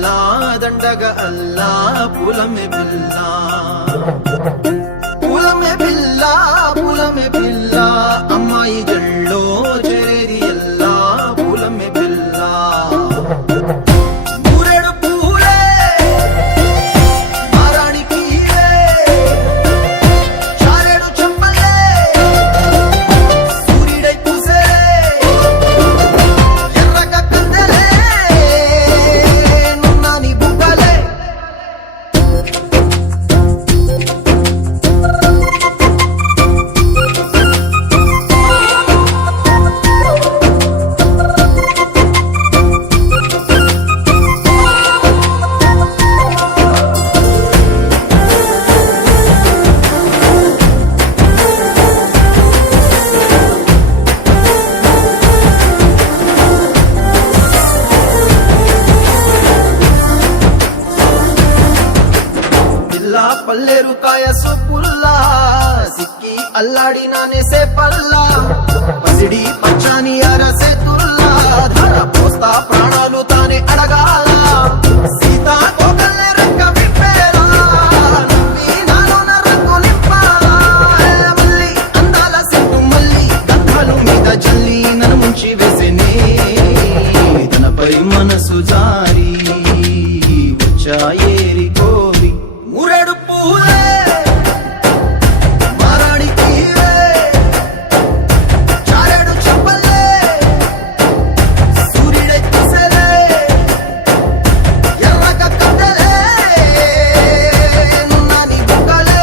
పిల్ల దండగ అల్లా పూలమే పిల్ల పూలమే పిల్ల పూలమే పిల్ల అమ్మాయి జల్లో చేరేది ఎల్లా పూలమే పిల్ల మూరెడు పూలే మారాణి కీలే చారెడు చెంపలే సూర్యుడై పూసే ఎర్రగ కందెలే నున్నాని బుగ్గలే పిల్ల పల్లేరు కాయ సొప్పుల్లా సిక్కి అల్లాడి నానేసే పల్లా పసిడి పచ్చాని అరసే తుల్లా ధర పోస్తా ప్రాణాలు తానే అడగాల సీతా కోకల్లే రెక్క విప్పేలా నవ్వి నాలోన రంగు నింపాలా మల్లి అందాల సెట్టు మల్లి గంధాలు మీద జల్లి నన్ను ముంచి వేసేనే తనపై మనసు జారి వచ్చాయేరి కోరి మూరెడు పూలే మారాణి కీలే చారెడు చెంపలే సూర్యుడై పూసలే ఎర్రగ కందెలే నున్నాని బుగ్గలే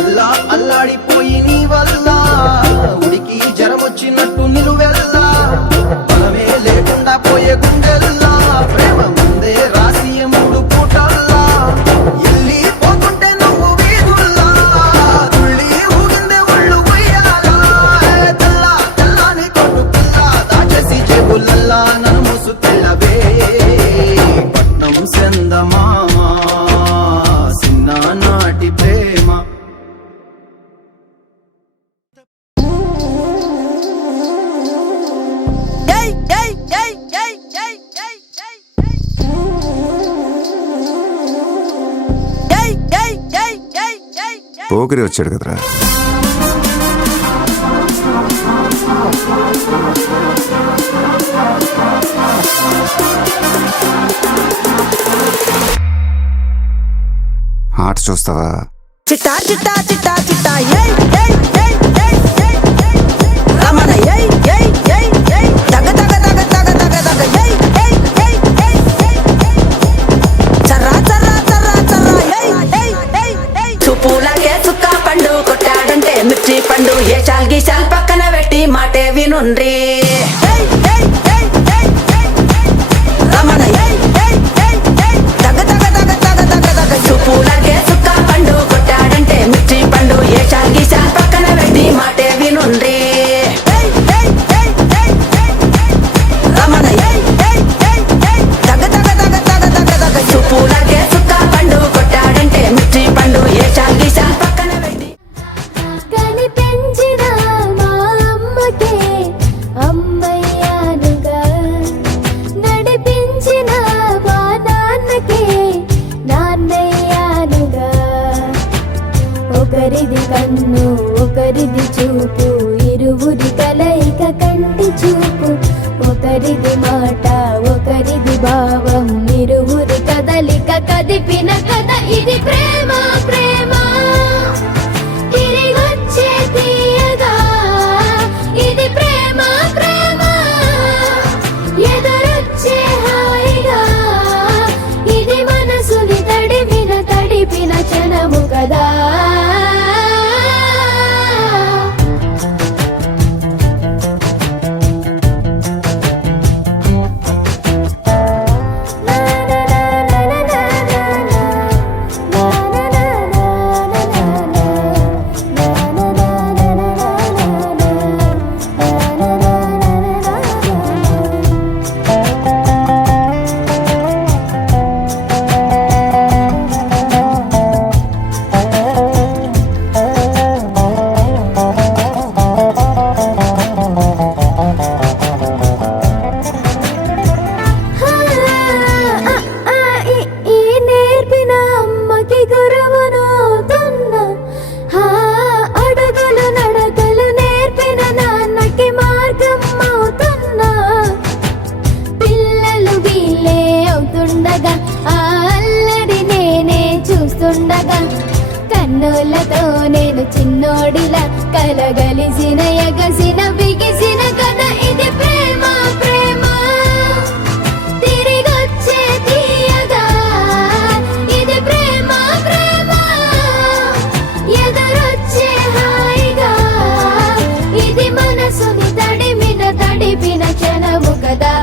ఎల్లా అల్లాడిపోయి నీ వల్ల ఉడికి జరమొచ్చినట్టు నిలువెల్లా బలమే లేకుండా పోయే గుండెల్లా ప్రేమ ముందే రాసియ మూడు పూటల్లా ఎల్లి పోతుంటే నువ్వు వీధుల్లా తుళ్ళి ఊగిందే ఒళ్ళు ఉయ్యాలా తెల్ల తెల్లాని కొట్టు పిల్ల దాచేసి జేబులల్లా నన్ను మూసుకెళ్ళవే పట్నం సెందమామా చిన్ననాటి ప్రేమ పోకిరి వచ్చాడు కదరా. ఆట చూస్తావా? చిట్టా చిట్టా చిట్టా చిట్టా ఏయ్ ఏయ్ ఏయ్ ఏయ్ ఏయ్ ఏయ్ రమణ ఏయ్ ఏయ్ ఏయ్ ఏయ్ తగ తగ తగ తగ తగ తగ ఏయ్ ఏయ్ ఏయ్ ఏయ్ ఏయ్ చర్రా చర్రా చర్రా చర్రా ఏయ్ ఏయ్ ఏయ్ ఏయ్ చూపులకే సుక్క పండు కొట్టాడంటే మిర్చి పండు ఏ చాల్ గీసాల్ పక్కన పెట్టి మాటే వినుండ్రి ఏయ్ ఏయ్ ఏయ్ ఏయ్ ఏయ్ రమణ ఏయ్ ఏయ్ ఏయ్ ఏయ్ తగ తగ తగ తగ తగ తగ చూపులకే సుక్క పండు కొట్టాడంటే మిర్చి పండు ఏ చాల్ గీసాల్ పక్కన పెట్టి మాటే వినుండ్రి ఏయ్ ఏయ్ ఏయ్ ఏయ్ ఏయ్ రమణ ఏయ్ ఏయ్ ఏయ్ ఏయ్ తగ తగ తగ తగ తగ తగ చూపులకే సుక్క పండు కొట్టాడంటే మిర్చి పండు ఏ చాల్ గీసాల్ పక్కన పెట్టి కని పెంచిన మా అమ్మకే అమ్మయ్యానుగా నడిపించిన మా నాన్నకే నాన్నయ్యానుగా ఒకరిది కన్ను ఒకరిది చూపు ఇరువురి కలయిక కంటి చూపు ఒకరిది మాట ఒకరిది భావం ఇరువురి కదలిక కదిపిన కథ ఇది ప్రేమ ప్రేమ తిరిగొచ్చే తీయగా ఇది ప్రేమ ప్రేమ ఎదురొచ్చే హాయిగా ఇది మనసుని తడిపిన క్షణము కదా కన్నులతో నేను చిన్నోడిలా కలగలిసిన ఎగసిన బిగిసిన కథ ఇది ప్రేమ ప్రేమ తిరిగొచ్చే తీయగా ఇది ప్రేమ ప్రేమ ఎదురొచ్చే హాయిగా ఇది మనసుని తడిపిన క్షణము కదా